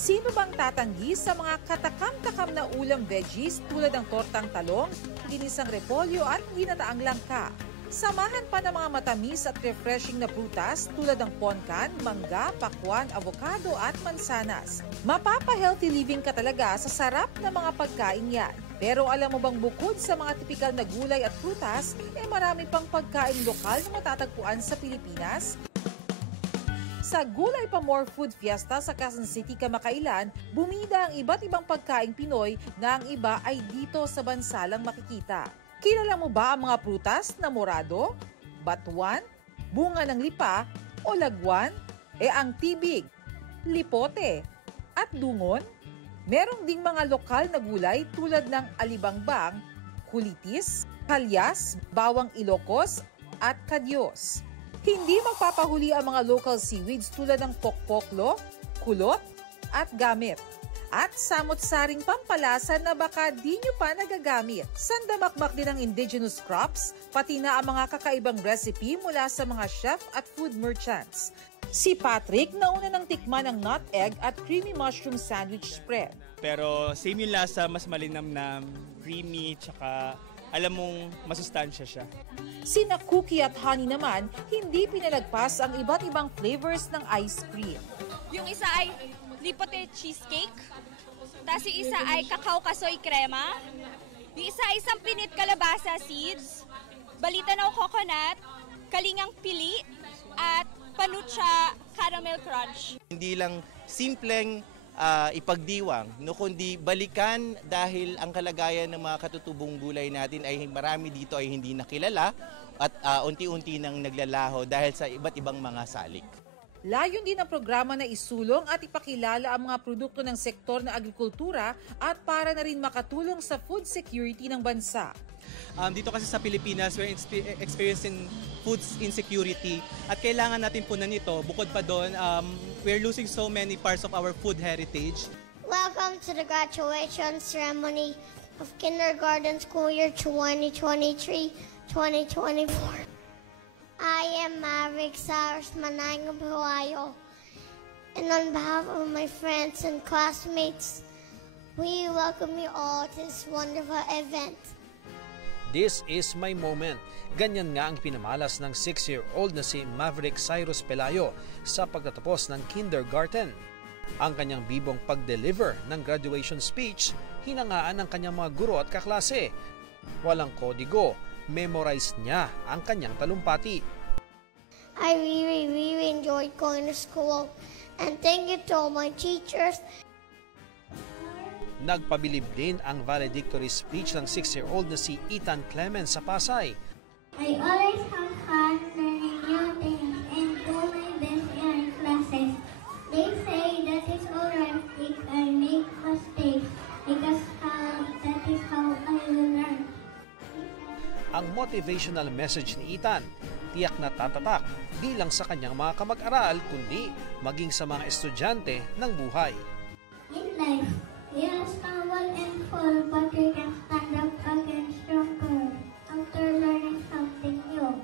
Sino bang tatanggi sa mga katakam-takam na ulam veggies tulad ng tortang talong, ginisang repolyo at ginataang langka? Samahan pa ng mga matamis at refreshing na prutas tulad ng ponkan, mangga, pakwan, avocado at mansanas. Mapapa-healthy living ka talaga sa sarap na mga pagkain yan. Pero alam mo bang bukod sa mga tipikal na gulay at prutas, marami pang pagkain lokal na matatagpuan sa Pilipinas? Sa Gulay Pa More Food Fiesta sa Quezon City kamakailan, bumida ang iba't ibang pagkaing Pinoy na ang iba ay dito sa bansa lang makikita. Kilala mo ba ang mga prutas na morado, batuan, bunga ng lipa o lagwan? Ang tibig, lipote at dungon? Merong ding mga lokal na gulay tulad ng alibangbang, kulitis, kalyas, bawang Ilocos at kadyos. Hindi magpapahuli ang mga local seaweeds tulad ng pokpoklo, kulot at gamit. At samot-saring pampalasa na baka di nyo pa nagagamit. Sandamakmak din ang indigenous crops, pati na ang mga kakaibang recipe mula sa mga chef at food merchants. Si Patrick nauna ng tikman ng nut egg at creamy mushroom sandwich spread. Pero same yung lasa, mas malinamnam, creamy, tsaka alam mong masustansya siya. Sina cookie at honey naman, hindi pinalagpas ang iba't ibang flavors ng ice cream. Yung isa ay lipote cheesecake, tapos yung isa ay cacao kasoy crema, yung isa ay sampinit kalabasa seeds, balita ng coconut, kalingang pili, at panucha caramel crunch. Hindi lang simpleng ipagdiwang, kundi balikan dahil ang kalagayan ng mga katutubong gulay natin ay marami dito ay hindi nakilala at unti-unti nang naglalaho dahil sa iba't ibang mga salik. Layon din ang programa na isulong at ipakilala ang mga produkto ng sektor ng agrikultura at para na rin makatulong sa food security ng bansa. Dito kasi sa Pilipinas, we're experiencing food insecurity at kailangan natin punan ito. Bukod pa doon, we're losing so many parts of our food heritage. Welcome to the graduation ceremony of kindergarten school year 2023-2024. I am Maverick Cyrus Mananga Buhayo, and on behalf of my friends and classmates, we welcome you all to this wonderful event. This is my moment. Ganyan nga ang pinamalas ng 6-year-old na si Maverick Cyrus Pelayo sa pagtatapos ng kindergarten. Ang kanyang bibong pag-deliver ng graduation speech, hinangaan ng kanyang mga guro at kaklase. Walang kodigo, memorize niya ang kanyang talumpati. I really enjoyed going to school, and thank you to all my teachers. Nagpabilib din ang valedictory speech ng 6-year-old na si Ethan Clemens sa Pasay. I always have fun learning new things and do my best in our classes. They say that it's alright if I make mistakes because that is how I will learn. Ang motivational message ni Ethan, tiyak na tatatak di lang sa kanyang mga kamag-aral kundi maging sa mga estudyante ng buhay. In life, we are stumble and fall but we can stand up again stronger after learning something new.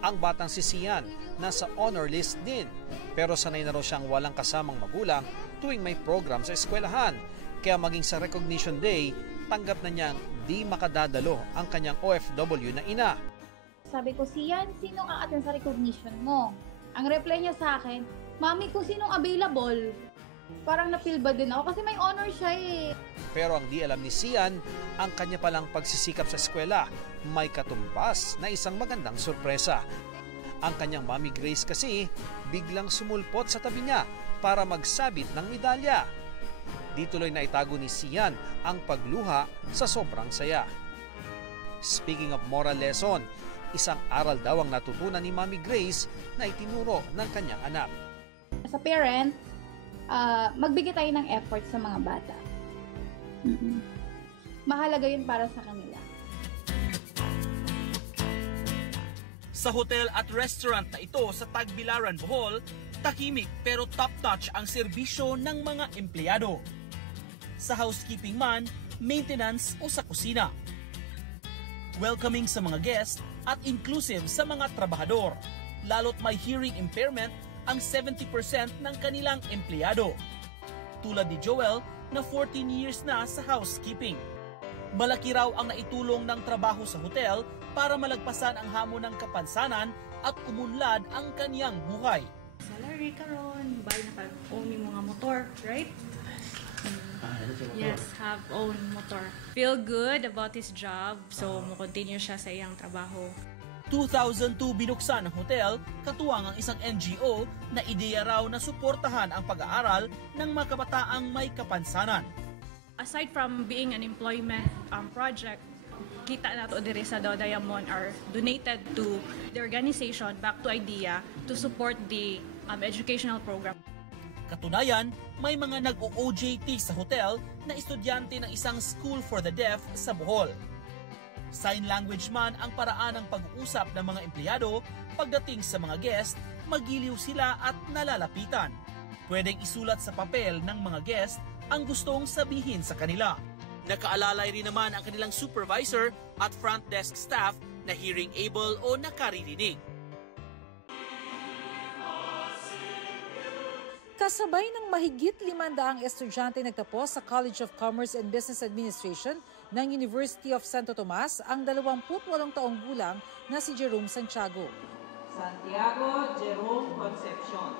Ang batang si Sian nasa honor list din pero sanay na raw siyang walang kasamang magulang tuwing may program sa eskwelahan kaya maging sa recognition day tanggap na niyang di makadadalo ang kanyang OFW na ina. Sabi ko, Sian, sinong a-attend sa recognition mo? Ang reply niya sa akin, Mami, kung sinong available. Parang na-feel bad din ako kasi may honor siya eh. Pero ang di alam ni Sian, ang kanya palang pagsisikap sa eskwela, may katumbas na isang magandang sorpresa. Ang kanyang Mami Grace kasi biglang sumulpot sa tabi niya para magsabit ng medalya. Di tuloy na itago ni Sian ang pagluha sa sobrang saya. Speaking of moral lesson, isang aral daw ang natutunan ni Mami Grace na itinuro ng kanyang anak. As a parent, magbigay tayo ng effort sa mga bata. Mahalaga yun para sa kanila. Sa hotel at restaurant na ito sa Tagbilaran, Bohol, tahimik pero top-notch ang serbisyo ng mga empleyado. Sa housekeeping man, maintenance o sa kusina. Welcoming sa mga guest at inclusive sa mga trabahador. Lalo't may hearing impairment ang 70% ng kanilang empleyado. tulad ni Joel na 14 years na sa housekeeping. Malaki raw ang naitulong ng trabaho sa hotel para malagpasan ang hamon ng kapansanan at umunlad ang kaniyang buhay. Salary karon, buy na own yung mga motor, right? Yes, have own motor. Feel good about his job, so mo-continue siya sa iyang trabaho. 2002 binuksan ng hotel, katuwang ang isang NGO na ideya raw na suportahan ang pag-aaral ng mga kabataang may kapansanan. Aside from being an employment project, kita na to diri sa Dao Diamond are donated to the organization back to IDEA to support the educational program. Katunayan, may mga nag-OJT sa hotel na estudyante ng isang school for the deaf sa Bohol. Sign language man ang paraan ng pag-uusap ng mga empleyado, pagdating sa mga guest, magiliw sila at nalalapitan. Pwedeng isulat sa papel ng mga guest ang gustong sabihin sa kanila. Nakaalalay rin naman ang kanilang supervisor at front desk staff na hearing able o nakaririnig. Kasabay ng mahigit 500 estudyante nagtapos sa College of Commerce and Business Administration ng University of Santo Tomas ang 28 taong gulang na si Jerome Santiago. Santiago Jerome Concepcion.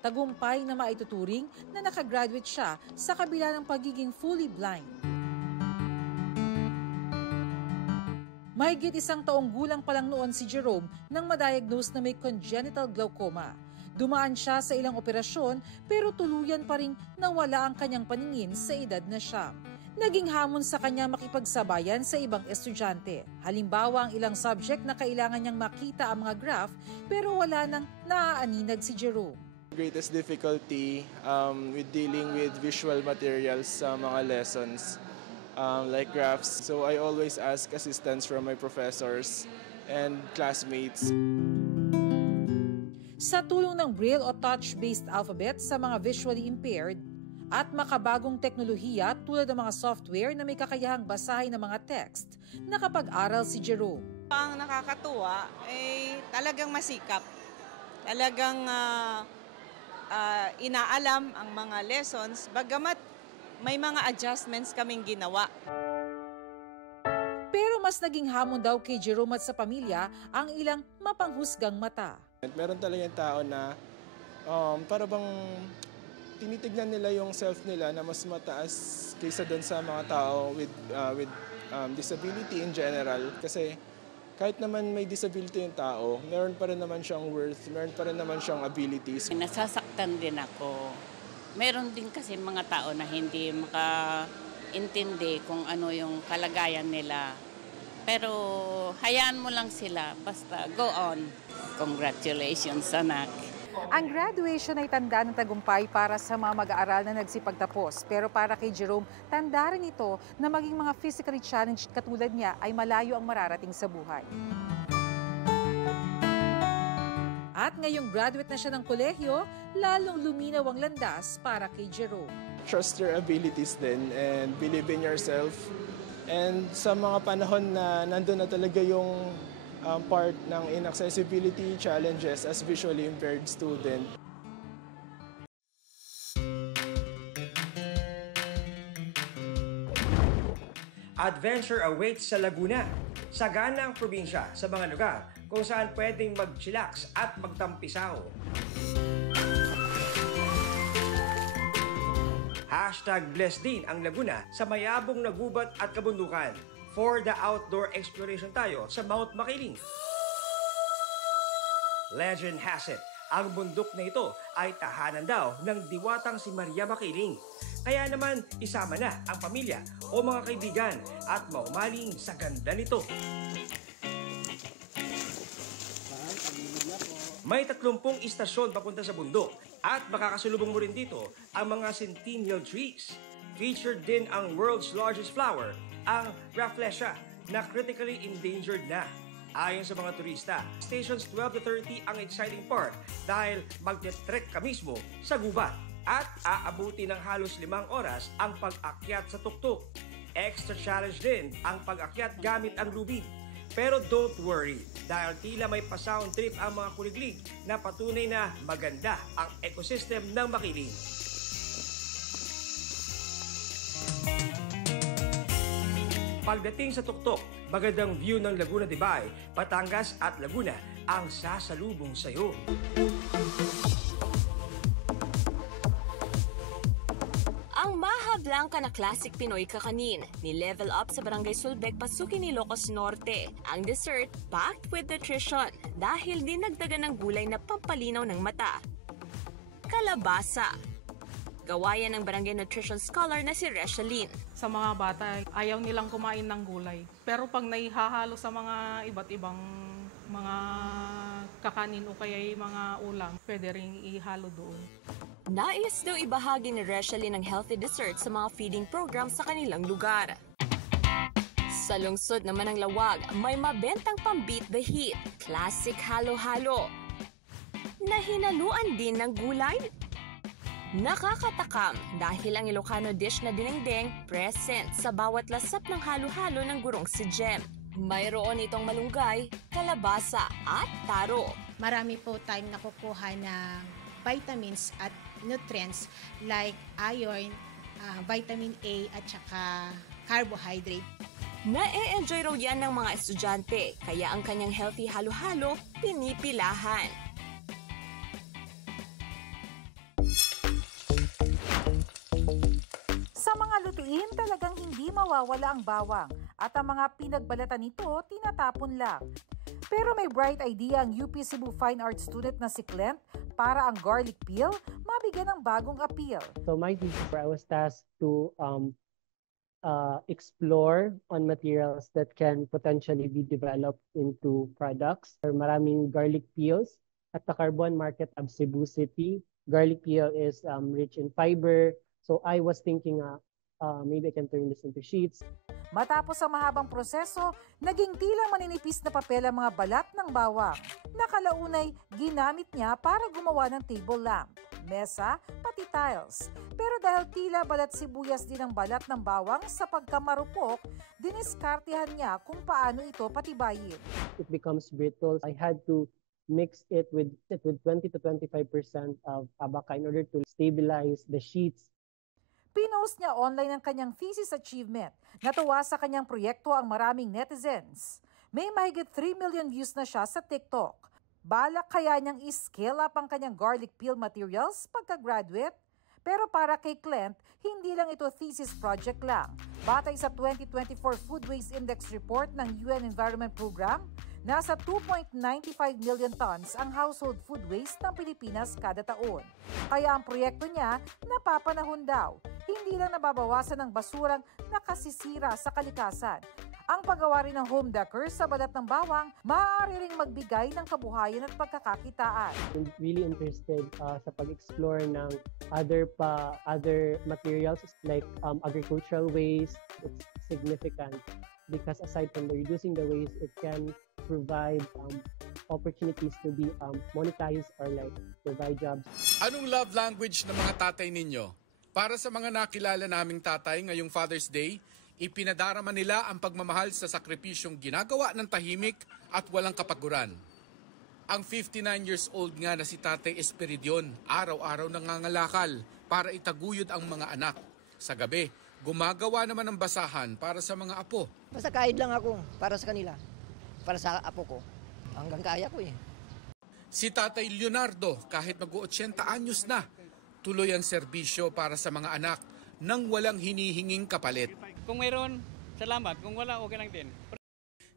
Tagumpay na maituturing na nakagraduate siya sa kabila ng pagiging fully blind. Mahigit 1 taong gulang pa lang noon si Jerome nang madiagnose na may congenital glaucoma. Dumaan siya sa ilang operasyon pero tuluyan pa ring nawala ang kanyang paningin sa edad na siya. Naging hamon sa kanya makipagsabayan sa ibang estudyante. Halimbawa ang ilang subject na kailangan niyang makita ang mga graph pero wala nang naaaninag si Jerome. Greatest difficulty with dealing with visual materials sa mga lessons like graphs. So I always ask assistance from my professors and classmates. Sa tulong ng Braille o touch-based alphabet sa mga visually impaired at makabagong teknolohiya tulad ng mga software na may kakayahang basahin ng mga text, nakapag-aral si Jerome. Ang nakakatuwa ay talagang masikap. Talagang inaalam ang mga lessons, bagamat may mga adjustments kaming ginawa. Pero mas naging hamon daw kay Jerome at sa pamilya ang ilang mapanghusgang mata. Meron talagang tao na para bang tinitignan nila yung self nila na mas mataas kaysa doon sa mga tao with disability in general. Kasi kahit naman may disability yung tao, meron pa rin naman siyang worth, meron pa rin naman siyang abilities. Nasasaktan din ako. Meron din kasi mga tao na hindi makaintindi kung ano yung kalagayan nila. Pero hayaan mo lang sila, basta go on. Congratulations, anak. Ang graduation ay tanda ng tagumpay para sa mga mag-aaral na nagsipagtapos. Pero para kay Jerome, tanda rin ito na maging mga physically challenged katulad niya ay malayo ang mararating sa buhay. At ngayong graduate na siya ng kolehiyo, lalong luminaw ang landas para kay Jerome. Trust your abilities din and believe in yourself. And sa mga panahon na nandun na talaga yung part ng inaccessibility challenges as visually impaired student. Adventure awaits sa Laguna. Sagana ang probinsya sa mga lugar kung saan pwedeng mag-chillax at magtampisaw. #blessed din ang Laguna sa mayabong na gubat at kabundukan. For the outdoor exploration tayo sa Mount Makiling. Legend has it, ang bundok na ito ay tahanan daw ng diwatang si Maria Makiling. Kaya naman isama na ang pamilya o mga kaibigan at maumaling sa ganda nito. May 30 istasyon papunta sa bundok at makakasalubong mo rin dito ang mga centennial trees. Featured din ang world's largest flower, ang Rafflesia, na critically endangered na. Ayon sa mga turista, stations 12 to 30 ang exciting part dahil magte-trek ka mismo sa gubat at aabuti ng halos 5 oras ang pag-akyat sa tuktok. Extra challenge din ang pag-akyat gamit ang lubid. Pero don't worry, dahil tila may pa-sound trip ang mga kuliglig na patunay na maganda ang ecosystem ng Makiling. Pagdating sa tuktok, magandang view ng Laguna de Bay, Batangas at Laguna ang sasalubong sa iyo. Ang Maha Blanca na classic Pinoy kakanin, ni-level up sa Barangay Sulbec, Pasukin, Ilocos Norte. Ang dessert, packed with nutrition dahil dinagdagan ng gulay na pampalinaw ng mata. Kalabasa. Gawayan ng Barangay Nutrition Scholar na si Reshaline. Sa mga bata, ayaw nilang kumain ng gulay. Pero pag naihahalo sa mga iba't ibang mga kakanin o kaya mga ulam, pwede rin ihalo doon. Nais daw ibahagi ni Reshaline ang healthy dessert sa mga feeding program sa kanilang lugar. Sa lungsod naman ng Lawag, may mabentang pang-beat the heat, classic halo-halo. Na hinaluan din ng gulay. Nakakatakam dahil ang Ilocano dish na dinengdeng present sa bawat lasap ng halo-halo ng gurong si Jem. Mayroon itong malunggay, kalabasa at taro. Marami po tayong nakukuha ng vitamins at nutrients like iron, vitamin A at saka carbohydrate. Na-e-enjoy raw yan ng mga estudyante, kaya ang kanyang healthy halo-halo pinipilahan. Sa mga lutuin, talagang hindi mawawala ang bawang at ang mga pinagbalatan nito tinatapon lang. Pero may bright idea ang UP Cebu Fine Arts student na si Clint para ang garlic peel mabigyan ng bagong appeal. So my thesis, I was tasked to explore on materials that can potentially be developed into products. Maraming garlic peels at the Carbon Market of Cebu City. Garlic peel is rich in fiber. So I was thinking maybe I can turn this into sheets. Matapos ang mahabang proseso, naging tila maninipis na papel ang mga balat ng bawang. Nakalaunay, ginamit niya para gumawa ng table lamp, mesa, pati tiles. Pero dahil tila balat sibuyas din ang balat ng bawang sa pagkamarupok, diniskartehan niya kung paano ito patibayin. It becomes brittle. I had to mix it with 20 to 25% of abaca in order to stabilize the sheets. Pinost niya online ang kanyang thesis achievement. Natuwa sa kanyang proyekto ang maraming netizens. May mahigit 3 million views na siya sa TikTok. Balak kaya niyang i-scale up ang kanyang garlic peel materials pagka-graduate? Pero para kay Clint, hindi lang ito thesis project lang. Batay sa 2024 Food Waste Index Report ng UN Environment Program, nasa 2.95 million tons ang household food waste ng Pilipinas kada taon. Kaya ang proyekto niya napapanahon daw. Hindi lang nababawasan ng basurang nakasisira sa kalikasan. Ang paggawa rin ng home decor sa balat ng bawang, maaari ring magbigay ng kabuhayan at pagkakakitaan. I'm really interested sa pag-explore ng other materials like agricultural waste. It's significant because aside from reducing the waste, it can provide opportunities to be monetized or like provide jobs. Anong love language ng mga tatay ninyo? Para sa mga nakilala naming tatay ngayong Father's Day, ipinadarama nila ang pagmamahal sa sakripisyong ginagawa ng tahimik at walang kapaguran. Ang 59 years old nga na si Tatay Esperidion, araw-araw nangangalakal para itaguyod ang mga anak. Sa gabi, gumagawa naman ng basahan para sa mga apo. Basta kahit lang ako para sa kanila, para sa apo ko. Hanggang kaya ko eh. Si Tatay Leonardo, kahit mag-80 anyos na, tuloy ang serbisyo para sa mga anak nang walang hinihinging kapalit. Kung mayroon, salamat. Kung wala, okay lang din.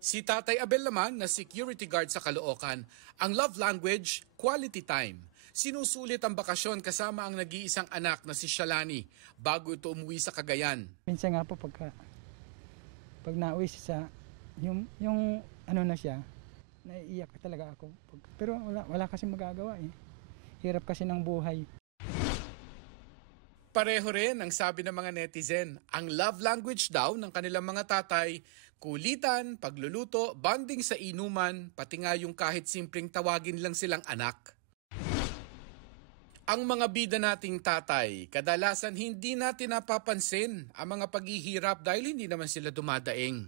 Si Tatay Abel naman na security guard sa Caloocan, ang love language, quality time. Sinusulit ang bakasyon kasama ang nag-iisang anak na si Shalani bago ito umuwi sa Cagayan. Minsan nga po pag nauwi siya, yung ano na siya, naiiyak talaga ako. Pero wala kasi magagawa eh. Hirap kasi ng buhay. Pareho rin ang sabi ng mga netizen, ang love language daw ng kanilang mga tatay, kulitan, pagluluto, bonding sa inuman, pati nga yung kahit simpleng tawagin lang silang anak. Ang mga bida nating tatay, kadalasan hindi natin napapansin ang mga paghihirap dahil hindi naman sila dumadaing.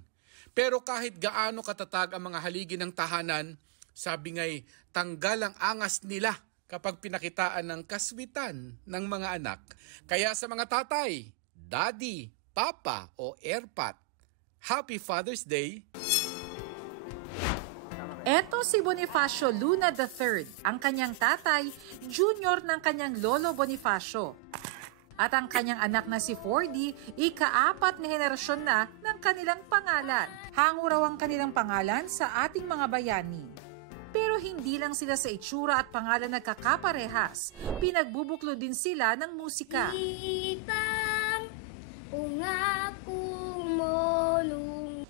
Pero kahit gaano katatag ang mga haligi ng tahanan, sabi nga'y tanggal ang angas nila kapag pinakitaan ng kaswitan ng mga anak. Kaya sa mga tatay, daddy, papa o airpat, Happy Father's Day! Eto si Bonifacio Luna III, ang kanyang tatay, junior ng kanyang lolo Bonifacio. At ang kanyang anak na si Fordy, ika-4 na henerasyon na ng kanilang pangalan. Hango raw ang kanilang pangalan sa ating mga bayani. Pero hindi lang sila sa itsura at pangalan nagkakaparehas. Pinagbubuklo din sila ng musika.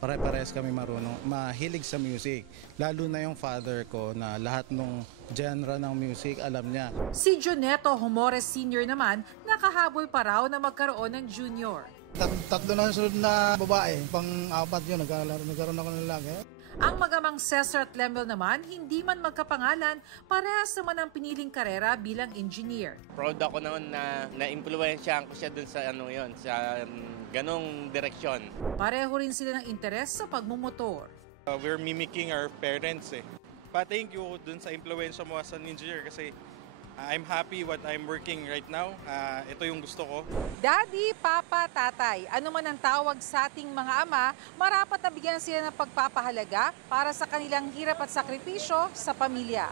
Pare-parehas kami marunong, mahilig sa music. Lalo na yung father ko na lahat ng genre ng music alam niya. Si Joneto Homores Sr. naman, nakahabol pa raw na magkaroon ng junior. Tatlo na sunod na babae, pang-apat yun, nagkaroon ako ng lalaki. Ang magamang Cesar at Lemel naman, hindi man magkapangalan, parehas naman ang piniling karera bilang engineer. Proud ako naman na na-impluwensyahan ko siya dun sa sa ganong direksyon. Pareho rin sila ng interes sa pagmumotor. We're mimicking our parents eh. Pa-thank you dun sa impluwensya mo as an engineer kasi I'm happy what I'm working right now. Ito yung gusto ko. Daddy, Papa, Tatay, ano man ang tawag sa ating mga ama, marapat na bigyan sila ng pagpapahalaga para sa kanilang hirap at sakripisyo sa pamilya.